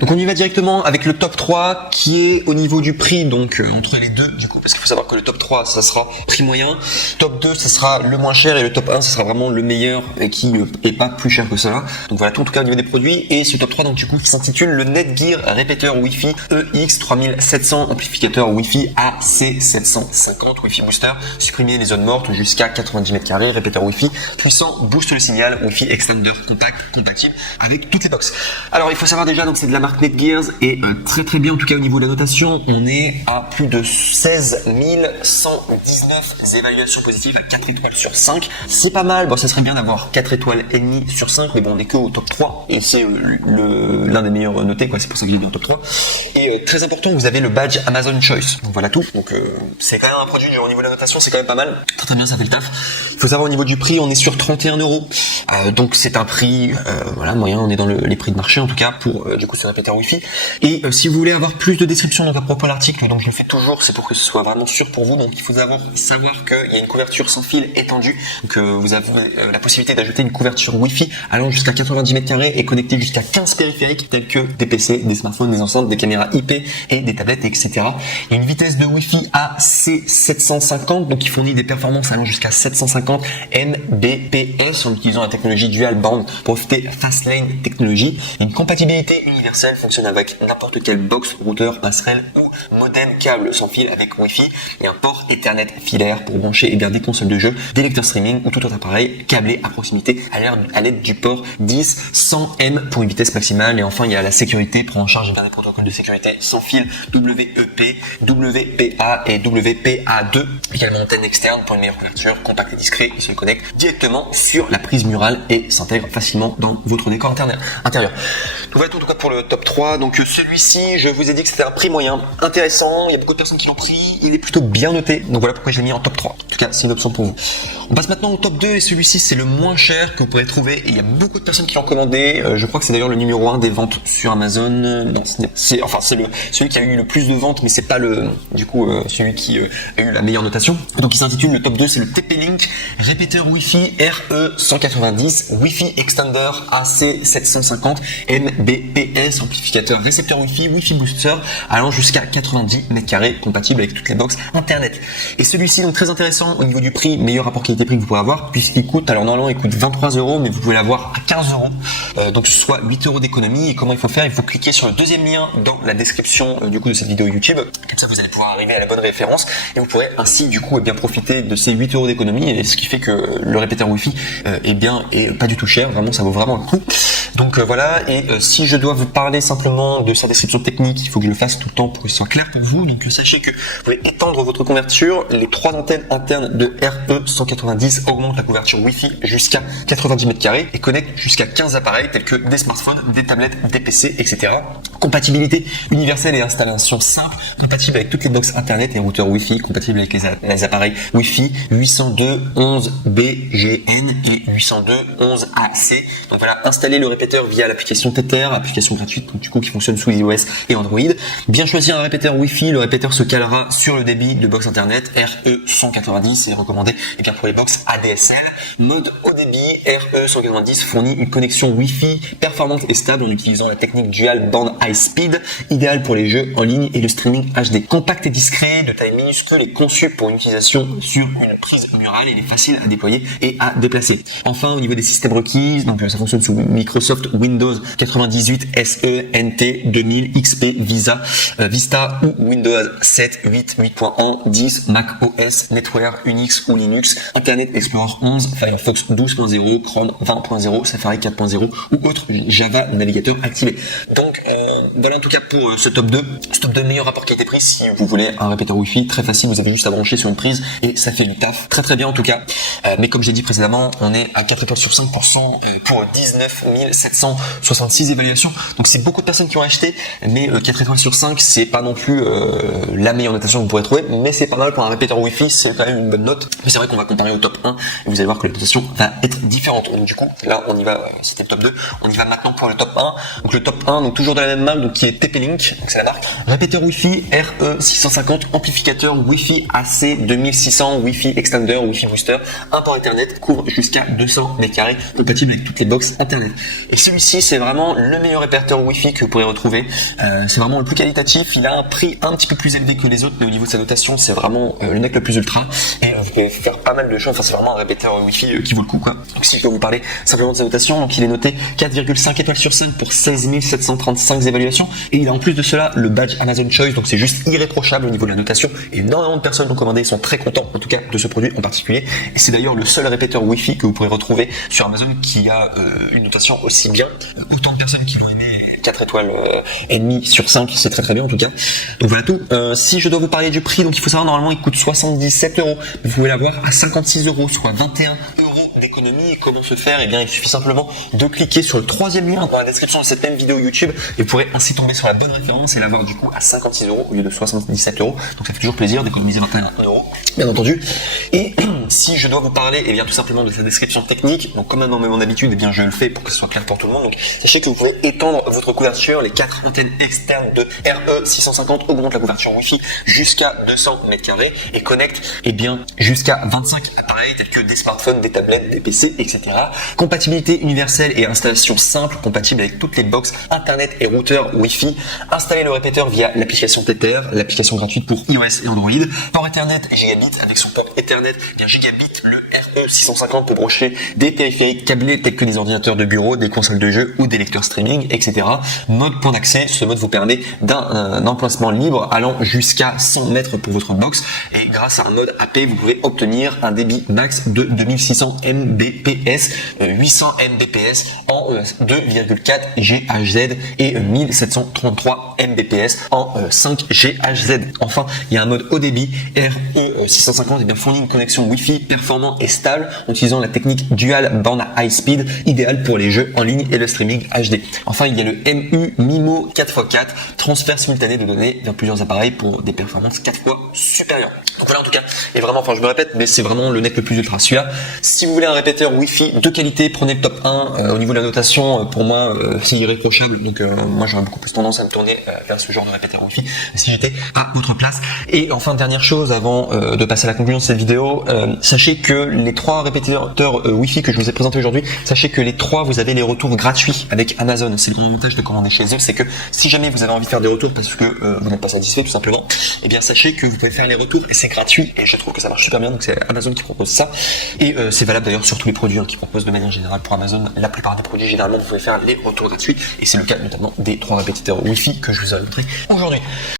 Donc on y va directement avec le top 3 qui est au niveau du prix, donc entre les deux du coup, parce qu'il faut savoir que le top 3 ça sera prix moyen, top 2 ça sera le moins cher et le top 1 ça sera vraiment le meilleur et qui est pas plus cher que cela. Donc voilà tout en tout cas au niveau des produits. Et ce top 3 donc du coup qui s'intitule le Netgear répéteur Wi-Fi EX3700 amplificateur Wi-Fi AC750 Wi-Fi booster, supprimer les zones mortes jusqu'à 90 mètres carrés, répéteur Wi-Fi puissant, booste le signal, Wi-Fi extender compact, compatible avec toutes les box. Alors il faut savoir déjà donc c'est de la marque Netgear et très très bien en tout cas au niveau de la notation, on est à plus de 16 119 évaluations positives à 4 étoiles sur 5. C'est pas mal, bon ça serait bien d'avoir 4 étoiles et demie sur 5 mais bon on est que au top 3 et c'est l'un des meilleurs notés quoi, c'est pour ça que j'ai mis en top 3. Et très important, vous avez le badge Amazon Choice. Donc voilà tout. Donc c'est quand même un produit au niveau de la notation, c'est quand même pas mal. Très très bien, ça fait le taf. Il faut savoir au niveau du prix, on est sur 31 €. Donc c'est un prix voilà moyen, on est dans les prix de marché en tout cas pour du coup ce répéteur Wi-Fi. Et si vous voulez avoir plus de description donc à propos de l'article, donc je le fais toujours, c'est pour que ce soit vraiment sûr pour vous. Donc il faut savoir qu'il y a une couverture sans fil étendue, que vous avez la possibilité d'ajouter une couverture Wi-Fi allant jusqu'à 90 mètres carrés et connectée jusqu'à 15 périphériques tels que des PC, des smartphones, des enceintes, des caméras IP et des tablettes, etc. Il y a une vitesse de Wi-Fi AC750, donc qui fournit des performances allant jusqu'à 750 Mbps en utilisant la technologie dual band pour profiter Fastlane technologie. Une compatibilité universelle, fonctionne avec n'importe quel box, routeur, passerelle ou modem câble sans fil avec Wi-Fi et un port Ethernet filaire pour brancher des consoles de jeux, des lecteurs streaming ou tout autre appareil câblé à proximité à l'aide du port 10 100M pour une vitesse maximale. Et enfin il y a la sécurité, prend en charge des protocoles de sécurité sans fil WEP, WPA et WPA2, également antenne externe pour une meilleure couverture, compact et discret. Il se connecte directement sur la prise murale et s'intègre facilement dans votre décor intérieur. Donc voilà tout en tout cas pour le top 3. Donc celui-ci, je vous ai dit que c'était un prix moyen intéressant, il y a beaucoup de personnes qui l'ont pris, il est plutôt bien noté, donc voilà pourquoi je l'ai mis en top 3. En tout cas c'est une option pour vous. On passe maintenant au top 2 et celui-ci c'est le moins cher que vous pourrez trouver et il y a beaucoup de personnes qui l'ont commandé. Je crois que c'est d'ailleurs le numéro 1 des ventes sur Amazon. Non, c'est celui qui a eu le plus de ventes, mais c'est pas celui qui a eu la meilleure notation. Donc il s'intitule le top 2, c'est le TP-Link répéteur Wi-Fi RE190 Wi-Fi Extender AC750 Mbps amplificateur récepteur Wi-Fi Wi-Fi booster allant jusqu'à 90 mètres carrés, compatible avec toutes les box internet. Et celui-ci donc très intéressant au niveau du prix, meilleur rapport qualité-prix que vous pouvez avoir puisqu'il coûte, alors normalement il coûte 23 €, mais vous pouvez l'avoir à 15 €, donc soit 8 € d'économie. Et comment il faut faire? Il faut cliquer sur le deuxième lien dans la description du coup de cette vidéo YouTube, comme ça vous allez pouvoir arriver à la bonne référence et vous pourrez ainsi du coup bien profiter de ces 8 € d'économie, et ce qui fait que le répéteur Wi-Fi est pas du tout cher, vraiment ça vaut vraiment le coup. Donc voilà, et si je dois vous parler simplement de sa description technique, il faut que je le fasse tout le temps pour que ce soit clair pour vous. Donc sachez que vous pouvez étendre votre couverture, les 3 antennes internes de RE190 augmentent la couverture Wi-Fi jusqu'à 90 mètres carrés et connectent jusqu'à 15 appareils tels que des smartphones, des tablettes, des PC, etc. Compatibilité universelle et installation simple, compatible avec toutes les box internet et routeurs Wi-Fi, compatible avec les appareils Wi-Fi 802.11bgn et 802.11ac. Donc voilà, installer le répéteur via l'application Tether, application gratuite du coup qui fonctionne sous iOS et Android. Bien choisir un répéteur Wi-Fi, le répéteur se calera sur le débit de box internet RE190 et recommandé pour les box ADSL. Mode haut débit, RE190 fournit une connexion Wi-Fi performante et stable en utilisant la technique dual band high speed, idéale pour les jeux en ligne et le streaming HD. Compact et discret, de taille minuscule et conçu pour une utilisation sur une prise murale, il est facile à déployer et à déplacer. Enfin au niveau des systèmes requis, donc ça fonctionne sous Microsoft Windows 98 SE, NT, 2000, XP, Vista ou Windows 7, 8, 8.1, 10, Mac OS, NetWare, Unix ou Linux, Internet Explorer 11, Firefox 12.0, Chrome 20.0, Safari 4.0 ou autre Java navigateur activé. Donc voilà en tout cas pour ce top 2. Ce top 2 meilleur rapport qualité-prix si vous voulez un répéteur Wi-Fi très facile, vous avez juste à brancher sur une prise et ça fait du taf très très bien en tout cas. Mais comme j'ai dit précédemment, on est à 4 étoiles sur 5% pour 19 766 évaluations. Donc c'est beaucoup de personnes qui ont acheté, mais 4 étoiles sur 5 c'est pas non plus la meilleure notation que vous pourrez trouver, mais c'est pas mal pour un répéteur Wi-Fi, c'est quand même une bonne note. Mais c'est vrai qu'on va comparer au top 1 et vous allez voir que la notation va être différente. Donc du coup là on y va, c'était le top 2, on y va maintenant pour le top 1. Donc le top 1, donc toujours de la même marque donc qui est TP-Link, donc c'est la marque. Répéteur Wi-Fi RE650, amplificateur Wi-Fi AC 2600, Wi-Fi extender, Wi-Fi booster, un port Ethernet, couvre jusqu'à 200 m², compatible avec toutes les box Internet. Et celui-ci, c'est vraiment le meilleur répéteur Wi-Fi que vous pourrez retrouver. C'est vraiment le plus qualitatif. Il a un prix un petit peu plus élevé que les autres, mais au niveau de sa notation, c'est vraiment le mec le plus ultra. Et vous pouvez faire pas mal de choses. Enfin, c'est vraiment un répéteur Wi-Fi qui vaut le coup, quoi. Donc, si je peux vous parler simplement de sa notation, donc il est noté 4,5 étoiles sur 5 pour 16 735 évaluations. Et il a en plus de cela le badge Amazon Choice, donc c'est juste irréprochable au niveau de la notation. Énormément de personnes l'ont commandé, sont très contents, en tout cas, de ce produit en particulier. Et c'est d'ailleurs le seul répéteur Wi-Fi que vous pourrez retrouver sur Amazon qui a une notation aussi bien. Autant de personnes qui l'ont aimé, 4 étoiles et demi sur 5, c'est très très bien en tout cas. Donc voilà tout. Si je dois vous parler du prix, donc il faut savoir normalement il coûte 77 €. Vous pouvez l'avoir à 56 €, soit 21 € d'économie. Et comment se faire? Eh bien, il suffit simplement de cliquer sur le troisième lien dans la description de cette même vidéo YouTube et vous pourrez ainsi tomber sur la bonne référence et l'avoir du coup à 56 € au lieu de 77 €. Donc ça fait toujours plaisir d'économiser 21 €, bien entendu. Et si je dois vous parler, eh bien tout simplement de sa description technique, donc comme à mon habitude, eh bien je le fais pour que ce soit clair pour tout le monde. Donc sachez que vous pouvez étendre votre couverture. Les 4 antennes externes de RE650 augmentent la couverture Wi-Fi jusqu'à 200 m² et connectent jusqu'à 25 appareils tels que des smartphones, des tablettes, des PC, etc. Compatibilité universelle et installation simple, compatible avec toutes les box Internet et routeurs Wi-Fi. Installez le répéteur via l'application Tether, l'application gratuite pour iOS et Android. Port Ethernet Gigabit, avec son port Ethernet, Gigabit, le RE650 peut brancher des périphériques câblés tels que des ordinateurs de bureau, des consoles de jeux ou des lecteurs streaming, etc. Mode point d'accès, ce mode vous permet d'un emplacement libre allant jusqu'à 100 mètres pour votre box et grâce à un mode AP, vous pouvez obtenir un débit max de 2600 Mbps, 800 Mbps en 2,4 GHz et 1733 Mbps en 5 GHz. Enfin, il y a un mode haut débit RE650 fournit une connexion Wi-Fi performant et stable en utilisant la technique Dual Band High Speed, idéale pour les jeux en ligne et le streaming HD. Enfin, il y a le MU-MIMO 4x4, transfert simultané de données vers plusieurs appareils pour des performances 4 fois supérieures. Donc voilà en tout cas, et vraiment, enfin je me répète, mais c'est vraiment le net le plus ultra. Celui-là, si vous voulez un répéteur Wi-Fi de qualité, prenez le top 1. Au niveau de la notation, pour moi, c'est irréprochable. Donc moi j'aurais beaucoup plus tendance à me tourner vers ce genre de répéteur Wi-Fi si j'étais à votre place. Et enfin, dernière chose avant de passer à la conclusion de cette vidéo, sachez que les 3 répéteurs Wi-Fi que je vous ai présentés aujourd'hui, sachez que les 3 vous avez les retours gratuits avec Amazon. C'est le grand avantage de commander chez eux, c'est que si jamais vous avez envie de faire des retours parce que vous n'êtes pas satisfait tout simplement, eh bien sachez que vous pouvez faire les retours et c'est gratuit et je trouve que ça marche super bien. Donc c'est Amazon qui propose ça et c'est valable d'ailleurs sur tous les produits qui proposent de manière générale pour Amazon. La plupart des produits généralement vous pouvez faire les retours gratuits et c'est le cas notamment des 3 répéteurs Wi-Fi que je vous ai montré aujourd'hui.